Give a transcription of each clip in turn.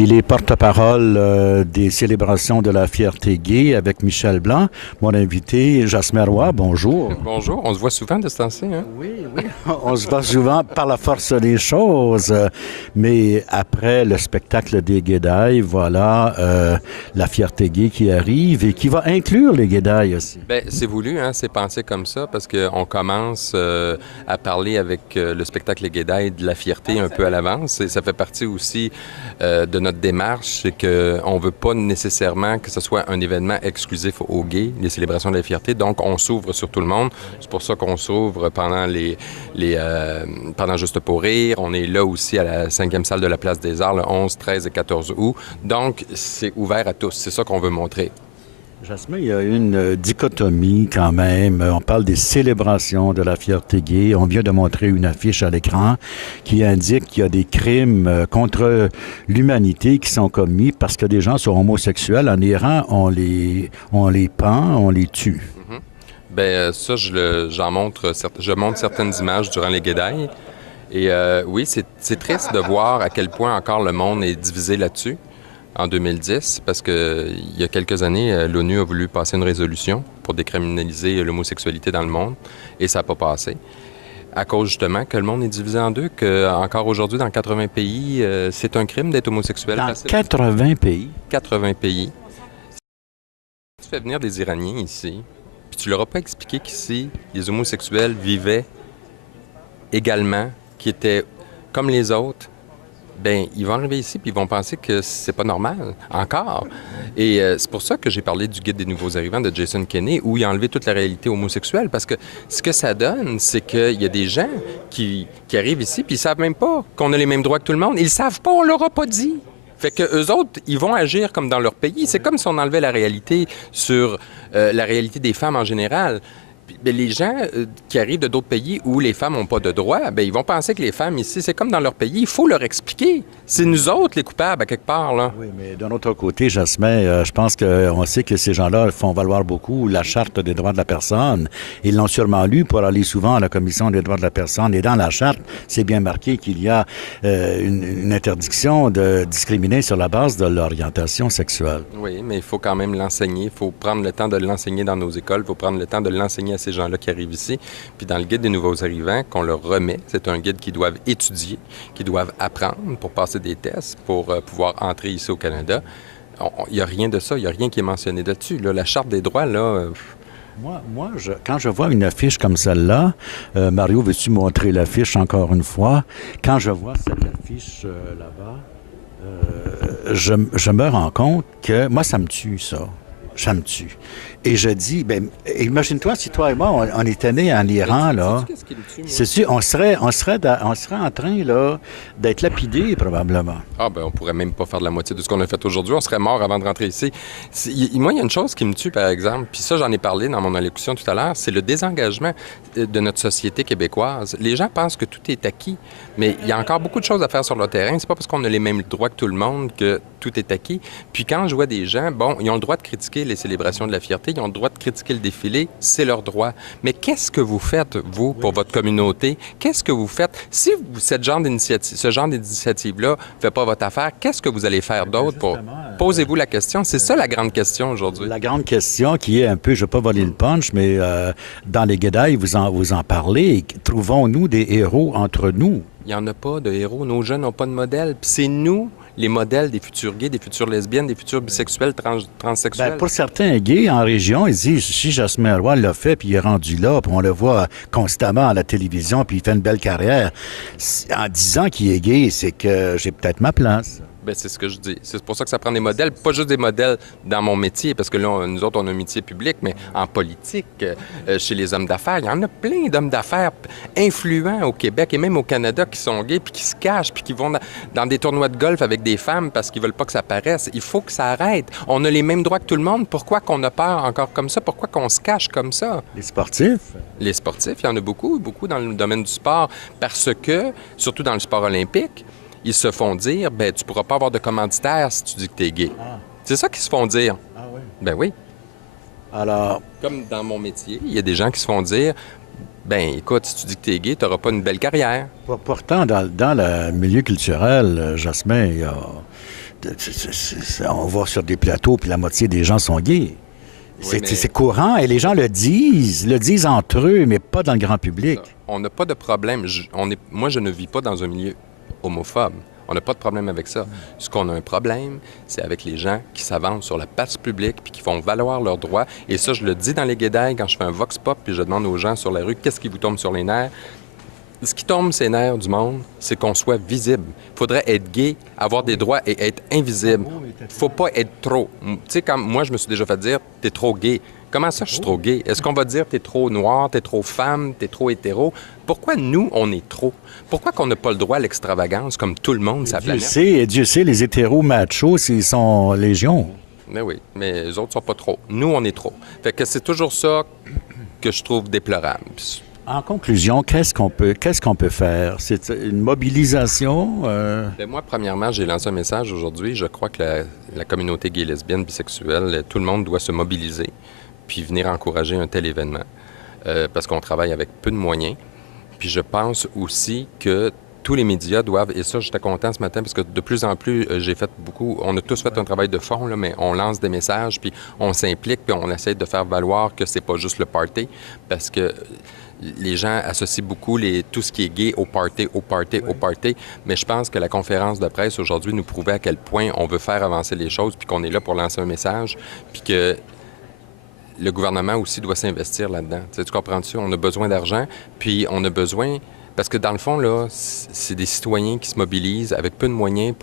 Il est porte-parole des célébrations de la fierté gay avec Michel Blanc. Mon invité, Jasmer Roy, bonjour. Bonjour, on se voit souvent de ce temps-ci, hein? Oui, oui, on se voit souvent par la force des choses. Mais après le spectacle des Guédailles, voilà la fierté gay qui arrive et qui va inclure les Guédailles aussi. Bien, c'est voulu, hein? C'est pensé comme ça parce qu'on commence à parler avec le spectacle Les Guédailles de la fierté un peu à l'avance. Et ça fait partie aussi de notre démarche, c'est qu'on ne veut pas nécessairement que ce soit un événement exclusif aux gays, les célébrations de la fierté. Donc, on s'ouvre sur tout le monde. C'est pour ça qu'on s'ouvre pendant pendant Juste pour rire. On est là aussi à la 5e salle de la Place des Arts le 11, 13 et 14 août. Donc, c'est ouvert à tous. C'est ça qu'on veut montrer. Jasmin, il y a une dichotomie quand même. On parle des célébrations de la fierté gay. On vient de montrer une affiche à l'écran qui indique qu'il y a des crimes contre l'humanité qui sont commis parce que des gens sont homosexuels. En Iran, on les pend, on les tue. Bien, ça, je montre certaines images durant les Guédailles. Et oui, c'est triste de voir à quel point encore le monde est divisé là-dessus. En 2010, parce qu'il y a quelques années, l'ONU a voulu passer une résolution pour décriminaliser l'homosexualité dans le monde, et ça n'a pas passé. À cause justement que le monde est divisé en deux, qu'encore aujourd'hui, dans 80 pays, c'est un crime d'être homosexuel. Dans 80 pays? 80 pays. Si tu fais venir des Iraniens ici, puis tu leur as pas expliqué qu'ici, les homosexuels vivaient également, qui étaient comme les autres, bien, ils vont arriver ici puis ils vont penser que c'est pas normal, encore. Et c'est pour ça que j'ai parlé du Guide des nouveaux arrivants de Jason Kenney, où il a enlevé toute la réalité homosexuelle, parce que ce que ça donne, c'est qu'il y a des gens qui arrivent ici puis ils savent même pas qu'on a les mêmes droits que tout le monde. Ils le savent pas, on leur a pas dit. Fait que eux autres, ils vont agir comme dans leur pays. C'est comme si on enlevait la réalité sur la réalité des femmes en général. Bien, les gens qui arrivent de d'autres pays où les femmes n'ont pas de droits, bien, ils vont penser que les femmes ici, c'est comme dans leur pays. Il faut leur expliquer. C'est nous autres les coupables, à quelque part, là. Oui, mais d'un autre côté, Jasmin, je pense qu'on sait que ces gens-là font valoir beaucoup la Charte des droits de la personne. Ils l'ont sûrement lu pour aller souvent à la Commission des droits de la personne. Et dans la Charte, c'est bien marqué qu'il y a une interdiction de discriminer sur la base de l'orientation sexuelle. Oui, mais il faut quand même l'enseigner. Il faut prendre le temps de l'enseigner dans nos écoles. Il faut prendre le temps de l'enseigner à ces gens-là qui arrivent ici. Puis dans le Guide des nouveaux arrivants, qu'on leur remet, c'est un guide qu'ils doivent étudier, qu'ils doivent apprendre pour passer des tests, pour pouvoir entrer ici au Canada. Il n'y a rien de ça, il n'y a rien qui est mentionné là-dessus. Là, la Charte des droits, là... Quand je vois une affiche comme celle-là, Mario, veux-tu montrer l'affiche encore une fois? Quand je vois cette affiche là-bas, je me rends compte que moi, ça me tue, ça. Ça me tue. Et je dis, ben, imagine-toi si toi et moi, on était nés en Iran, là. C'est sûr, on serait en train, là, d'être lapidés, probablement. Ah, ben, on pourrait même pas faire de la moitié de ce qu'on a fait aujourd'hui. On serait mort avant de rentrer ici. Moi, il y a une chose qui me tue, par exemple, puis ça, j'en ai parlé dans mon allocution tout à l'heure, c'est le désengagement de notre société québécoise. Les gens pensent que tout est acquis, mais il y a encore beaucoup de choses à faire sur le terrain. C'est pas parce qu'on a les mêmes droits que tout le monde que tout est acquis. Puis quand je vois des gens, bon, ils ont le droit de critiquer les célébrations de la fierté, ils ont le droit de critiquer le défilé, c'est leur droit. Mais qu'est-ce que vous faites, vous, pour votre communauté? Qu'est-ce que vous faites? Si ce genre d'initiative-là ne fait pas votre affaire, qu'est-ce que vous allez faire d'autre pour... Posez-vous la question. C'est ça la grande question aujourd'hui. La grande question qui est un peu, je ne vais pas voler le punch, mais dans les Guédailles, vous en parlez. Trouvons-nous des héros entre nous? Il n'y en a pas de héros. Nos jeunes n'ont pas de modèle. Puis c'est nous, les modèles des futurs gays, des futures lesbiennes, des futurs bisexuels, transsexuels. Bien, pour certains gays en région, ils disent, si Jasmin Roy l'a fait, puis il est rendu là, puis on le voit constamment à la télévision, puis il fait une belle carrière, en disant qu'il est gay, c'est que j'ai peut-être ma place. Bien, c'est ce que je dis. C'est pour ça que ça prend des modèles, pas juste des modèles dans mon métier, parce que là, nous autres, on a un métier public, mais en politique, chez les hommes d'affaires, il y en a plein d'hommes d'affaires influents au Québec et même au Canada qui sont gays, puis qui se cachent, puis qui vont dans des tournois de golf avec des femmes parce qu'ils veulent pas que ça paraisse. Il faut que ça arrête. On a les mêmes droits que tout le monde. Pourquoi qu'on a peur encore comme ça? Pourquoi qu'on se cache comme ça? Les sportifs? Les sportifs, il y en a beaucoup dans le domaine du sport, parce que, surtout dans le sport olympique, ils se font dire, ben tu pourras pas avoir de commanditaire si tu dis que tu es gay. Ah. C'est ça qu'ils se font dire. Ah oui? Ben oui. Alors... Comme dans mon métier, il y a des gens qui se font dire, ben écoute, si tu dis que tu es gay, tu n'auras pas une belle carrière. Pourtant, dans le milieu culturel, Jasmin, On va sur des plateaux, puis la moitié des gens sont gays. Oui, mais C'est courant, et les gens le disent entre eux, mais pas dans le grand public. on n'a pas de problème. Moi, je ne vis pas dans un milieu homophobe. On n'a pas de problème avec ça. Ce qu'on a un problème, c'est avec les gens qui s'avancent sur la place publique puis qui font valoir leurs droits. Et ça, je le dis dans les guédailles quand je fais un vox pop puis je demande aux gens sur la rue qu'est-ce qui vous tombe sur les nerfs. Ce qui tombe sur les nerfs du monde, c'est qu'on soit visible. Il faudrait être gay, avoir des droits et être invisible. Faut pas être trop. Tu sais, comme moi, je me suis déjà fait dire « t'es trop gay ». Comment ça, je suis trop gay? Est-ce qu'on va dire t'es trop noir, t'es trop femme, t'es trop hétéro? Pourquoi nous, on est trop? Pourquoi qu'on n'a pas le droit à l'extravagance comme tout le monde, sa planète? Dieu sait, les hétéros machos, ils sont légion. Mais oui, mais les autres sont pas trop. Nous, on est trop. Fait que c'est toujours ça que je trouve déplorable. En conclusion, qu'est-ce qu'on peut faire? C'est une mobilisation? Ben, moi, premièrement, j'ai lancé un message aujourd'hui. Je crois que la communauté gay, lesbienne, bisexuelle, tout le monde doit se mobiliser puis venir encourager un tel événement parce qu'on travaille avec peu de moyens. Puis je pense aussi que tous les médias doivent, et ça, j'étais content ce matin parce que de plus en plus, on a tous fait un travail de fond, là, mais on lance des messages, puis on s'implique, puis on essaie de faire valoir que c'est pas juste le party, parce que les gens associent beaucoup tout ce qui est gay au party, mais je pense que la conférence de presse aujourd'hui nous prouvait à quel point on veut faire avancer les choses, puis qu'on est là pour lancer un message, puis que le gouvernement aussi doit s'investir là-dedans. Tu comprends-tu? On a besoin d'argent, puis on a besoin... Parce que dans le fond, là, c'est des citoyens qui se mobilisent avec peu de moyens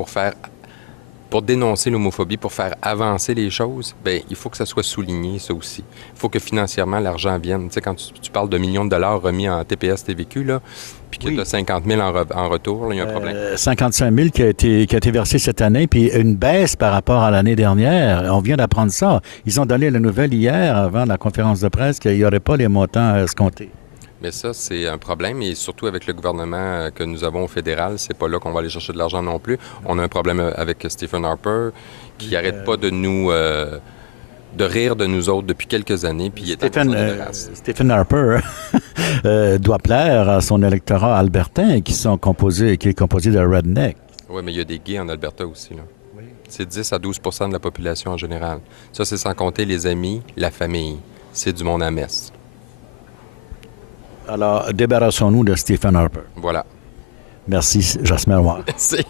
pour dénoncer l'homophobie, pour faire avancer les choses. Bien, il faut que ça soit souligné, ça aussi. Il faut que financièrement, l'argent vienne. Tu sais, quand tu parles de millions de dollars remis en TPS, TVQ, là, puis que tu as 50 000 en retour, il y a un problème. 55 000 qui a été versé cette année, puis une baisse par rapport à l'année dernière. On vient d'apprendre ça. Ils ont donné la nouvelle hier, avant la conférence de presse, qu'il n'y aurait pas les montants escomptés. Mais ça, c'est un problème, et surtout avec le gouvernement que nous avons au fédéral, c'est pas là qu'on va aller chercher de l'argent non plus. On a un problème avec Stephen Harper, qui n'arrête pas de rire de nous autres depuis quelques années, puis il est Stephen Harper doit plaire à son électorat albertain, qui est composé de redneck. Oui, mais il y a des gays en Alberta aussi, là. Oui. C'est 10 à 12 % de la population en général. Ça, c'est sans compter les amis, la famille. C'est du monde à messe. Alors, débarrassons-nous de Stephen Harper. Voilà. Merci, Jasmin Roy. Merci.